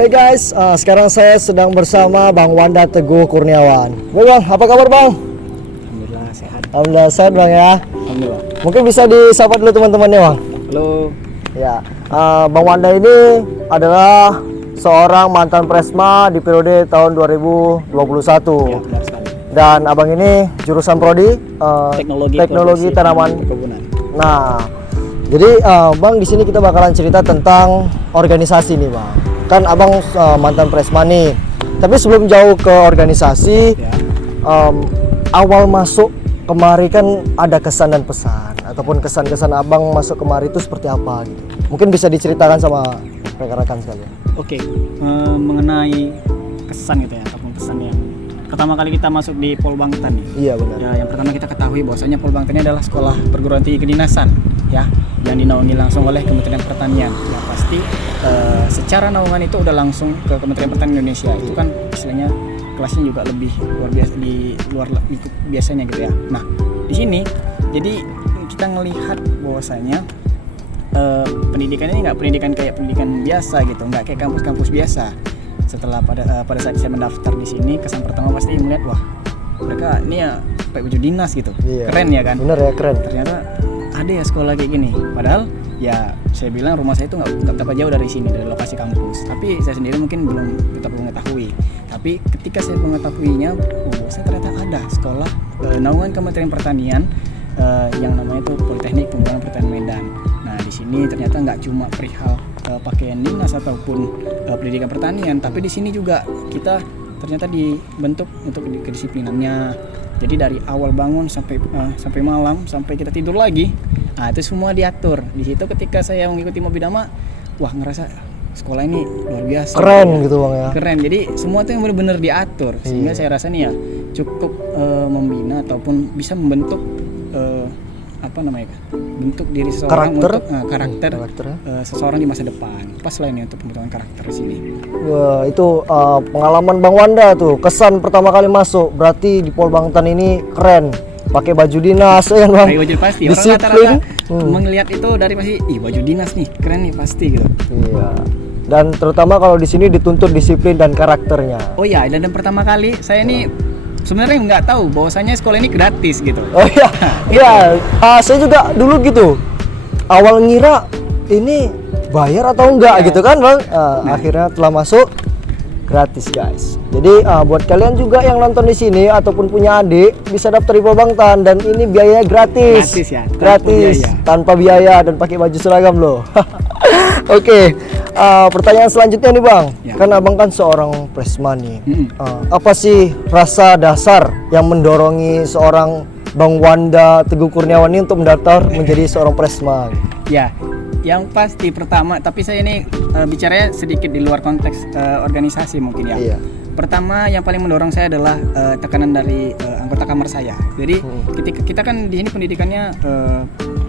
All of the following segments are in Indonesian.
Hey guys, sekarang saya sedang bersama Bang Wanda Teguh Kurniawan. Hey Bang, apa kabar Bang? Alhamdulillah sehat. Alhamdulillah sehat Bang ya. Alhamdulillah. Mungkin bisa disapa dulu teman-temannya Bang. Halo. Ya, Bang Wanda ini adalah seorang mantan presma di periode tahun 2021. Ya, benar sekali. Dan abang ini jurusan prodi teknologi produksi tanaman. perkebunan. Nah, jadi Bang di sini kita bakalan cerita tentang organisasi nih Bang. Kan abang mantan presma nih. Tapi sebelum jauh ke organisasi, Ya. Awal masuk kemari kan ada kesan dan pesan, ataupun kesan-kesan abang masuk kemari itu seperti apa gitu. Mungkin bisa diceritakan sama rekan-rekan sekalian. Oke, mengenai kesan gitu ya, ataupun kesan yang pertama kali kita masuk di Polbangtan nih. Iya benar. Ya, yang pertama kita ketahui bahwasanya Polbangtan ini adalah sekolah perguruan tinggi kedinasan, ya, yang dinaungi langsung oleh Kementerian Pertanian. Yang pasti secara naungan itu udah langsung ke Kementerian Pertanian Indonesia. Itu kan istilahnya kelasnya juga lebih luar biasa di luar lingkup biasanya gitu ya. Nah, di sini jadi kita ngelihat bahwasanya pendidikan ini nggak pendidikan kayak pendidikan biasa gitu, nggak kayak kampus-kampus biasa. Setelah pada saat saya mendaftar di sini, kesan pertama pasti melihat wah mereka ini ya pakai baju dinas gitu, Iya. keren ya kan? Bener ya, keren. Ternyata ada ya sekolah kayak gini. Padahal ya saya bilang rumah saya itu nggak berapa jauh dari sini, dari lokasi kampus. Tapi saya sendiri mungkin belum tetap mengetahui. Tapi ketika saya mengetahuinya, saya ternyata ada sekolah naungan Kementerian Pertanian yang namanya itu Politeknik Pengembangan Pertanian Medan. Nah di sini ternyata nggak cuma perihal pakaian dinas ataupun pendidikan pertanian, tapi di sini juga kita ternyata dibentuk untuk kedisiplinannya. Jadi dari awal bangun sampai malam sampai kita tidur lagi, nah itu semua diatur. Di situ ketika saya mengikuti Mobidama, wah ngerasa sekolah ini luar biasa. Keren gitu Bang ya. Keren. Jadi semua itu yang benar-benar diatur sehingga saya rasa nih ya cukup membina ataupun bisa membentuk bentuk diri seseorang untuk karakter seseorang di masa depan. Pas lah ini untuk pembentukan karakter di sini. Wah, itu pengalaman Bang Wanda tuh. Kesan pertama kali masuk, berarti di Polbangtan ini keren. Pakai baju dinas ya kan Bang. Pakai baju pasti. Disiplin. Orang rata-rata melihat itu dari pasti, ih baju dinas nih, keren nih pasti gitu. Iya. Dan terutama kalau di sini dituntut disiplin dan karakternya. Oh iya, dan pertama kali saya ini sebenarnya nggak tahu bahwasanya sekolah ini gratis gitu. Oh iya, iya. Saya juga dulu gitu. Awal ngira ini bayar atau enggak gitu kan Bang. Akhirnya telah masuk gratis guys. Jadi buat kalian juga yang nonton di sini ataupun punya adik bisa daftar di Polbangtan dan ini biayanya gratis. Gratis ya. Gratis, tanpa biaya dan pakai baju seragam loh. Oke. Pertanyaan selanjutnya nih Bang, Ya. kan abang kan seorang presma nih. Apa sih rasa dasar yang mendorong seorang Bang Wanda Teguh Kurniawan ini untuk mendaftar menjadi seorang presma? Ya, yang pasti pertama, tapi saya ini bicaranya sedikit di luar konteks organisasi mungkin ya. Iya. Pertama yang paling mendorong saya adalah tekanan dari anggota kamar saya. Jadi ketika kita kan di sini pendidikannya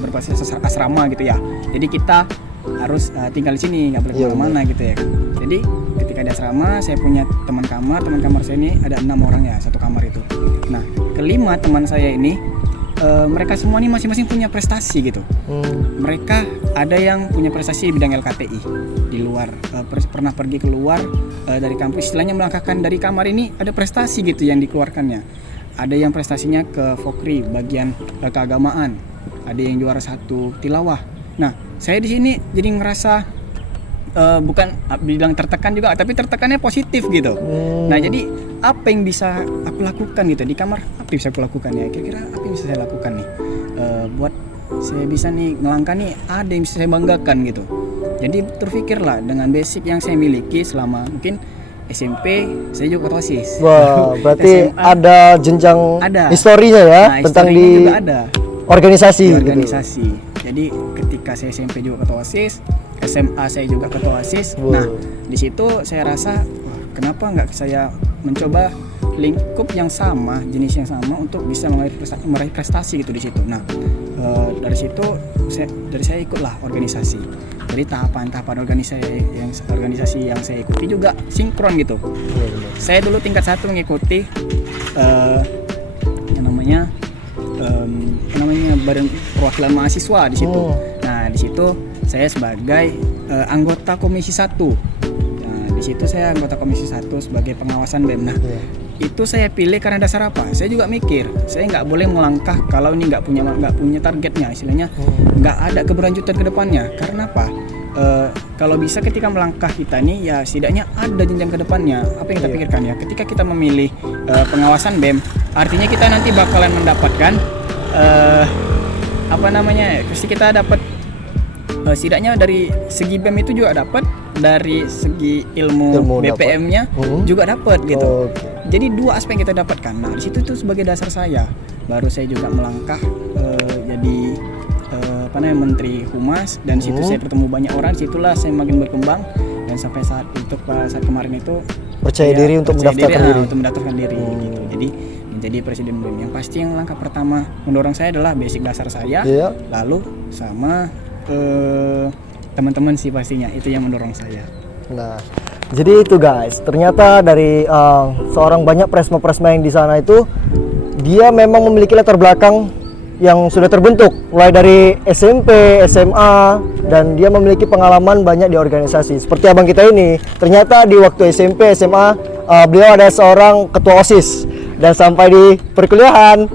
berbasis asrama gitu ya. Jadi kita harus tinggal di sini, nggak boleh kemana-mana gitu ya. Jadi ketika di asrama saya punya teman kamar saya ini ada 6 orang ya satu kamar itu. Nah kelima teman saya ini mereka semua ini masing-masing punya prestasi gitu. Mereka ada yang punya prestasi di bidang LKTI di luar, pernah pergi keluar dari kampus, istilahnya melangkahkan dari kamar ini ada prestasi gitu yang dikeluarkannya. Ada yang prestasinya ke Fokri bagian keagamaan, ada yang juara 1 tilawah. Nah saya di sini jadi ngerasa bukan bilang tertekan juga, tapi tertekannya positif gitu. Nah jadi apa yang bisa aku lakukan gitu di kamar, apa yang bisa aku lakukan ya, kira-kira apa yang bisa saya lakukan nih buat saya bisa nih ngelangkah nih, ada yang bisa saya banggakan gitu. Jadi terpikirlah dengan basic yang saya miliki selama mungkin SMP saya juga ketua OSIS. Wah, berarti SMA, ada jenjang historinya ya tentang di juga ada organisasi. di organisasi. Jadi ketika saya SMP juga ketua OSIS, SMA saya juga ketua OSIS. Nah, di situ saya rasa wah, kenapa nggak saya mencoba lingkup yang sama, jenis yang sama untuk bisa meraih prestasi gitu di situ. Nah, dari situ saya ikutlah organisasi. Jadi tahapan-tahapan organisasi yang saya ikuti juga sinkron gitu. Saya dulu tingkat 1 mengikuti yang namanya Badan Perwakilan Mahasiswa di situ. Nah, di situ saya sebagai anggota Komisi 1. Nah, di situ saya anggota Komisi 1 sebagai pengawasan BEM. Nah, itu saya pilih karena dasar apa? Saya juga mikir, saya nggak boleh melangkah kalau ini nggak punya targetnya, istilahnya nggak ada keberlanjutan ke depannya. Karena apa? Kalau bisa ketika melangkah kita nih ya setidaknya ada jenjang ke depannya. Apa yang kita pikirkan ya? Ketika kita memilih pengawasan BEM, artinya kita nanti bakalan mendapatkan pasti kita dapat setidaknya dari segi BEM itu juga dapat, dari segi ilmu BPM-nya juga dapat gitu. Jadi dua aspek yang kita dapatkan. Nah, di situ tuh sebagai dasar saya. Baru saya juga melangkah jadi Menteri Humas, dan situ saya bertemu banyak orang, situlah saya makin berkembang, dan sampai saat kemarin itu percaya diri untuk mendaftarkan diri gitu. Jadi menjadi presiden BEM. Yang pasti yang langkah pertama mendorong saya adalah basic dasar saya, lalu sama teman-teman sih pastinya itu yang mendorong saya. Nah, jadi itu guys, ternyata dari seorang banyak presma yang di sana itu dia memang memiliki latar belakang yang sudah terbentuk mulai dari SMP, SMA, dan dia memiliki pengalaman banyak di organisasi. Seperti abang kita ini, ternyata di waktu SMP, SMA beliau ada seorang ketua OSIS, dan sampai di perkuliahan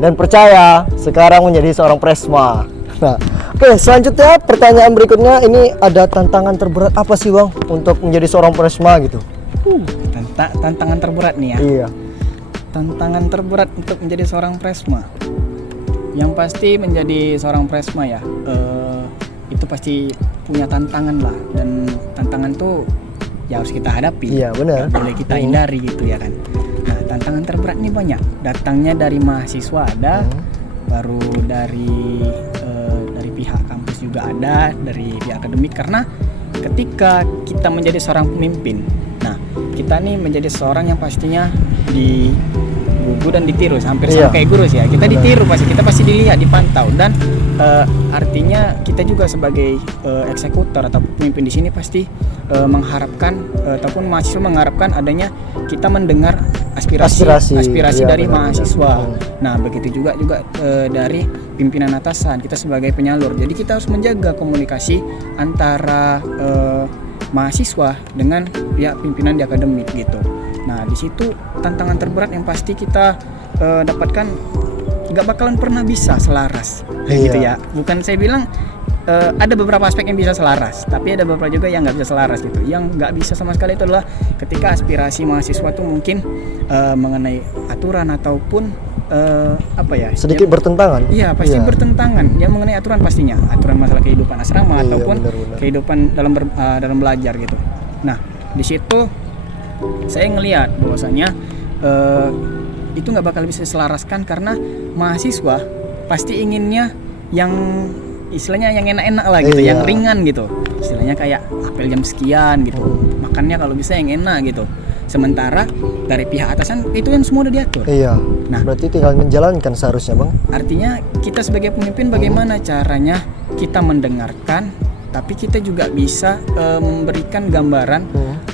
dan percaya sekarang menjadi seorang presma. Nah, oke, selanjutnya pertanyaan berikutnya, ini ada tantangan terberat apa sih bang untuk menjadi seorang presma gitu? Tantangan terberat nih ya. Iya. Tantangan terberat untuk menjadi seorang presma. Yang pasti menjadi seorang presma ya, itu pasti punya tantangan lah, dan tantangan tuh ya harus kita hadapi. Iya benar. Gak boleh kita hindari gitu ya kan. Nah, tantangan terberat nih banyak. Datangnya dari mahasiswa ada, baru dari pihak kampus juga ada, dari pihak akademik. Karena ketika kita menjadi seorang pemimpin, nah kita nih menjadi seorang yang pastinya digugu dan ditiru, hampir sama kayak guru sih ya. Kita ditiru pasti, kita pasti dilihat, dipantau, dan artinya kita juga sebagai eksekutor atau pemimpin di sini pasti mengharapkan ataupun mahasiswa mengharapkan adanya kita mendengar aspirasi dari mahasiswa. Nah, begitu juga dari pimpinan atasan, kita sebagai penyalur. Jadi kita harus menjaga komunikasi antara mahasiswa dengan pihak pimpinan di akademik gitu. Nah, di situ tantangan terberat yang pasti kita dapatkan, nggak bakalan pernah bisa selaras gitu ya. Bukan saya bilang ada beberapa aspek yang bisa selaras, tapi ada beberapa juga yang nggak bisa selaras gitu. Yang nggak bisa sama sekali itu adalah ketika aspirasi mahasiswa tuh mungkin mengenai aturan ataupun sedikit bertentangan. Iya, pasti bertentangan. Yang mengenai aturan pastinya, aturan masalah kehidupan asrama ataupun kehidupan dalam belajar gitu. Nah, di situ saya ngelihat bahwasanya itu nggak bakal bisa diselaraskan, karena mahasiswa pasti inginnya yang istilahnya yang enak-enak lah gitu, yang ringan gitu, istilahnya kayak apel jam sekian gitu, makannya kalau bisa yang enak gitu. Sementara dari pihak atasan itu yang semua udah diatur. Nah, berarti tinggal menjalankan seharusnya bang. Artinya kita sebagai pemimpin bagaimana caranya kita mendengarkan, tapi kita juga bisa memberikan gambaran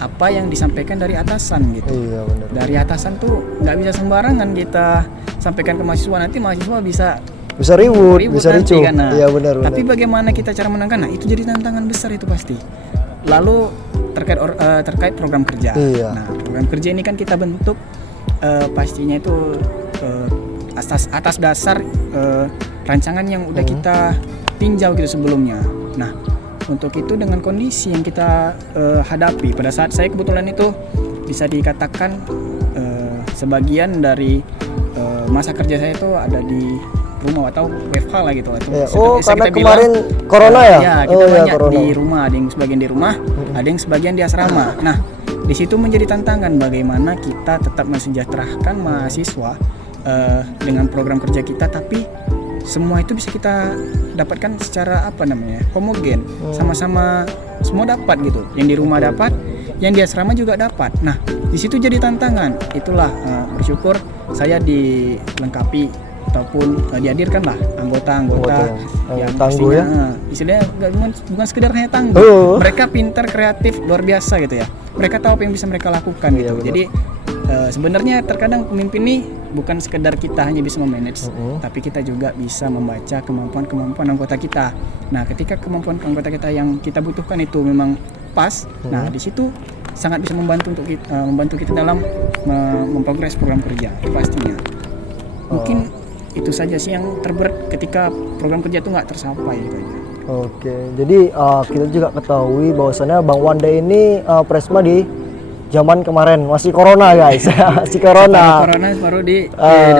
apa yang disampaikan dari atasan gitu. Benar. Dari atasan tuh nggak bisa sembarangan kita sampaikan ke mahasiswa, nanti mahasiswa bisa ribut, bisa ricuh. Kan, nah. Iya benar. Tapi bagaimana kita cara menangkan? Nah, itu jadi tantangan besar itu pasti. Lalu terkait program kerja. Nah, program kerja ini kan kita bentuk pastinya itu atas dasar rancangan yang udah kita tinjau gitu sebelumnya. Nah, untuk itu dengan kondisi yang kita hadapi pada saat saya kebetulan itu bisa dikatakan sebagian dari masa kerja saya itu ada di rumah atau WFH lah gitu. Karena kemarin corona ya? Ya, kita banyak di rumah, ada yang sebagian di rumah, ada yang sebagian di asrama. Nah, di situ menjadi tantangan bagaimana kita tetap mensejahterakan mahasiswa dengan program kerja kita, tapi semua itu bisa kita dapatkan secara homogen, sama-sama semua dapat gitu. Yang di rumah dapat, yang di asrama juga dapat. Nah, di situ jadi tantangan. Itulah bersyukur saya dilengkapi ataupun dihadirkan lah anggota-anggota yang tangguh ya. Istilahnya bukan sekedar hanya tangguh. Mereka pintar, kreatif, luar biasa gitu ya. Mereka tahu apa yang bisa mereka lakukan gitu. Jadi sebenarnya terkadang pemimpin nih bukan sekedar kita hanya bisa memanage, tapi kita juga bisa membaca kemampuan anggota kita. Nah, ketika kemampuan anggota kita yang kita butuhkan itu memang pas, nah di situ sangat bisa membantu kita dalam memprogres program kerja itu pastinya. Mungkin itu saja sih yang terberat ketika program kerja itu nggak tercapai gitu aja. Oke, jadi kita juga ketahui bahwasannya Bang Wanda ini Presma di zaman kemarin masih corona guys, masih corona. Corona baru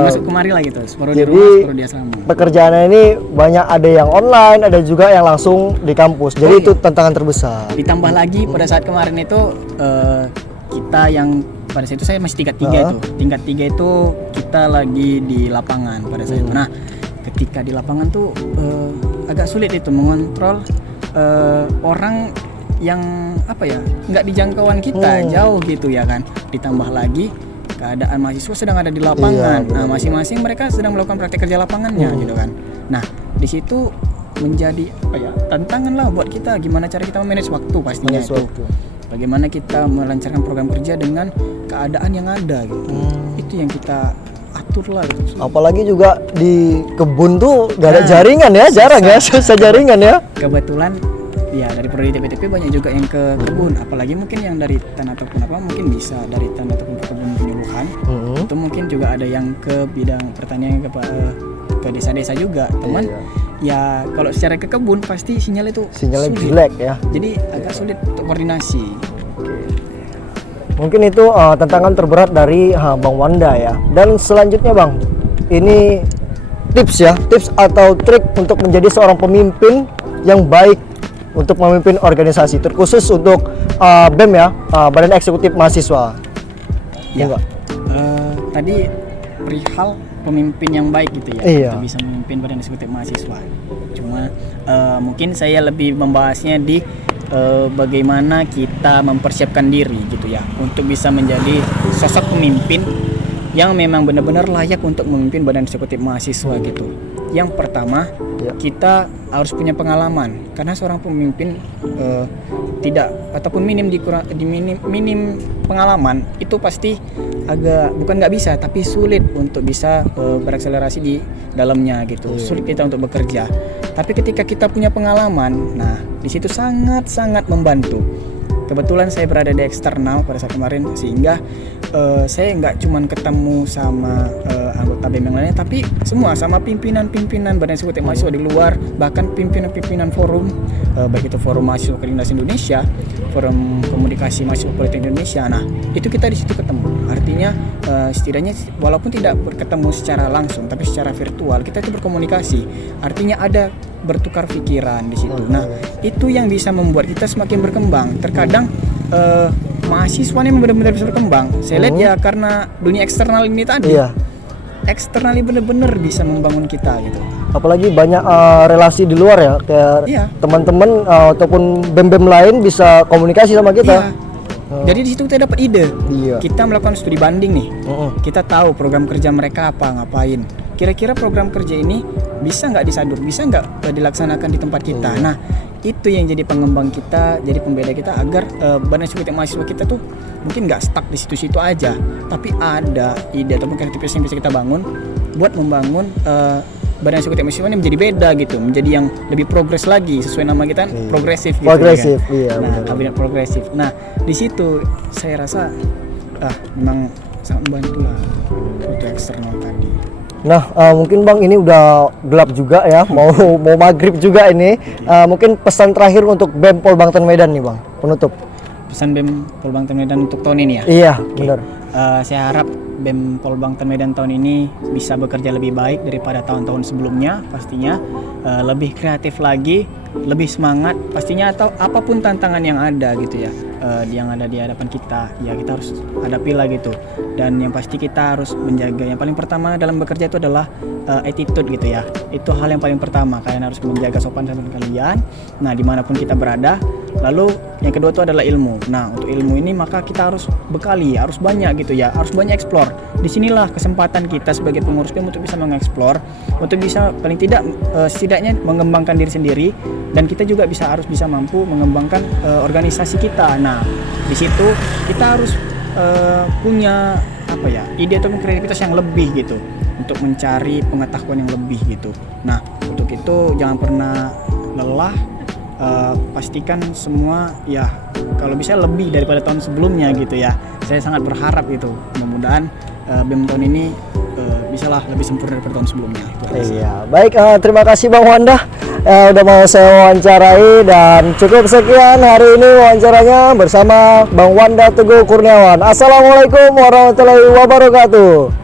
masuk kemari lah gitu, baru di Jadi rumah, baru di asrama. pekerjaannya ini banyak ada yang online, ada juga yang langsung di kampus. Jadi itu tantangan terbesar. Ditambah lagi pada saat kemarin itu kita yang pada saat itu saya masih tingkat 3 itu. Tingkat 3 itu kita lagi di lapangan pada saat itu. Nah, ketika di lapangan tuh agak sulit itu mengontrol orang yang nggak dijangkauan kita, jauh gitu ya kan. Ditambah lagi keadaan mahasiswa sedang ada di lapangan. Nah, masing-masing mereka sedang melakukan praktek kerja lapangannya gitu kan. Nah, di situ menjadi tantangan lah buat kita, gimana cara kita memanage waktu pastinya itu. Bagaimana kita melancarkan program kerja dengan keadaan yang ada gitu. Itu yang kita atur lah gitu. Apalagi juga di kebun tuh gak ada jaringan ya, jarang ya, susah jaringan ya. Kebetulan ya dari prodi TPTP banyak juga yang ke kebun, apalagi mungkin yang dari tanah ataupun mungkin bisa dari tanah ataupun ke kebun penyuluhan. Itu mungkin juga ada yang ke bidang pertanian ke desa-desa juga. Teman ya kalau secara ke kebun pasti sinyalnya sulit. Jelek ya. Jadi agak sulit untuk koordinasi. Mungkin itu tantangan terberat dari Bang Wanda ya. Dan selanjutnya Bang, ini tips atau trik untuk menjadi seorang pemimpin yang baik untuk memimpin organisasi, terkhusus untuk BEM ya, Badan Eksekutif Mahasiswa. Ya. Tadi perihal pemimpin yang baik gitu ya. Iya. Kita bisa memimpin Badan Eksekutif Mahasiswa. Cuma mungkin saya lebih membahasnya di bagaimana kita mempersiapkan diri gitu ya untuk bisa menjadi sosok pemimpin yang memang benar-benar layak untuk memimpin Badan Eksekutif Mahasiswa gitu. Yang pertama, kita harus punya pengalaman, karena seorang pemimpin tidak ataupun minim pengalaman itu pasti bukan nggak bisa, tapi sulit untuk bisa berakselerasi di dalamnya gitu. Sulit kita untuk bekerja. Tapi ketika kita punya pengalaman, nah di situ sangat membantu. Kebetulan saya berada di eksternal pada saat kemarin, sehingga saya nggak cuma ketemu sama anggota BEM yang lainnya, tapi semua sama pimpinan Badan Eksekutif Mahasiswa di luar, bahkan pimpinan forum, baik itu Forum Mahasiswa Kedinasan Indonesia, Forum Komunikasi Mahasiswa Politik Indonesia. Nah, itu kita di situ ketemu. Artinya setidaknya walaupun tidak berketemu secara langsung, tapi secara virtual kita itu berkomunikasi. Artinya ada bertukar pikiran di situ. Nah, itu yang bisa membuat kita semakin berkembang. Terkadang mahasiswa ini benar-benar bisa berkembang. Saya lihat ya karena dunia eksternal ini tadi. Eksternal ini benar-benar bisa membangun kita gitu. Apalagi banyak relasi di luar ya, kayak teman-teman ataupun BEM-BEM lain bisa komunikasi sama kita. Jadi di situ kita dapat ide. Kita melakukan studi banding nih. Kita tahu program kerja mereka ngapain. Kira-kira program kerja ini bisa nggak disadur, bisa nggak dilaksanakan di tempat kita. Nah, itu yang jadi pengembang kita, jadi pembeda kita agar Badan Eksekutif Mahasiswa kita tuh mungkin nggak stuck di situ-situ aja, tapi ada ide ataupun kreativitas yang bisa kita bangun buat membangun Badan Eksekutif Mahasiswa ini menjadi beda gitu, menjadi yang lebih progres lagi, sesuai nama kita progresif gitu. Progresif, kan? Nah, kabinet progresif. Nah, di situ saya rasa memang sangat membantu lah untuk eksternal tadi. Nah, mungkin Bang ini udah gelap juga ya, mau maghrib juga ini. Mungkin pesan terakhir untuk BEM Polbangtan Medan nih Bang, penutup. Pesan BEM Polbangtan Medan untuk tahun ini ya? Iya, benar. Saya harap BEM Polbangtan Medan tahun ini bisa bekerja lebih baik daripada tahun-tahun sebelumnya pastinya. Lebih kreatif lagi, lebih semangat pastinya, atau apapun tantangan yang ada gitu ya, yang ada di hadapan kita, ya kita harus hadapi lah gitu. Dan yang pasti kita harus menjaga, yang paling pertama dalam bekerja itu adalah attitude gitu ya. Itu hal yang paling pertama, kalian harus menjaga sopan santun kalian, nah dimanapun kita berada. Lalu yang kedua itu adalah ilmu. Nah, untuk ilmu ini maka kita harus bekali, harus banyak gitu ya, harus banyak explore. Disinilah kesempatan kita sebagai pengurus BEM untuk bisa mengeksplor, untuk bisa paling tidak setidaknya mengembangkan diri sendiri, dan kita juga harus bisa mampu mengembangkan organisasi kita. Nah, di situ kita harus punya ide atau kreativitas yang lebih gitu, untuk mencari pengetahuan yang lebih gitu. Nah, untuk itu jangan pernah lelah, pastikan semua ya kalau bisa lebih daripada tahun sebelumnya gitu ya. Saya sangat berharap gitu, mudah-mudahan BEM tahun ini bisalah lebih sempurna daripada tahun sebelumnya. Iya, baik, terima kasih Bang Wanda udah mau saya wawancarai, dan cukup sekian hari ini wawancaranya bersama Bang Wanda Teguh Kurniawan. Assalamualaikum warahmatullahi wabarakatuh.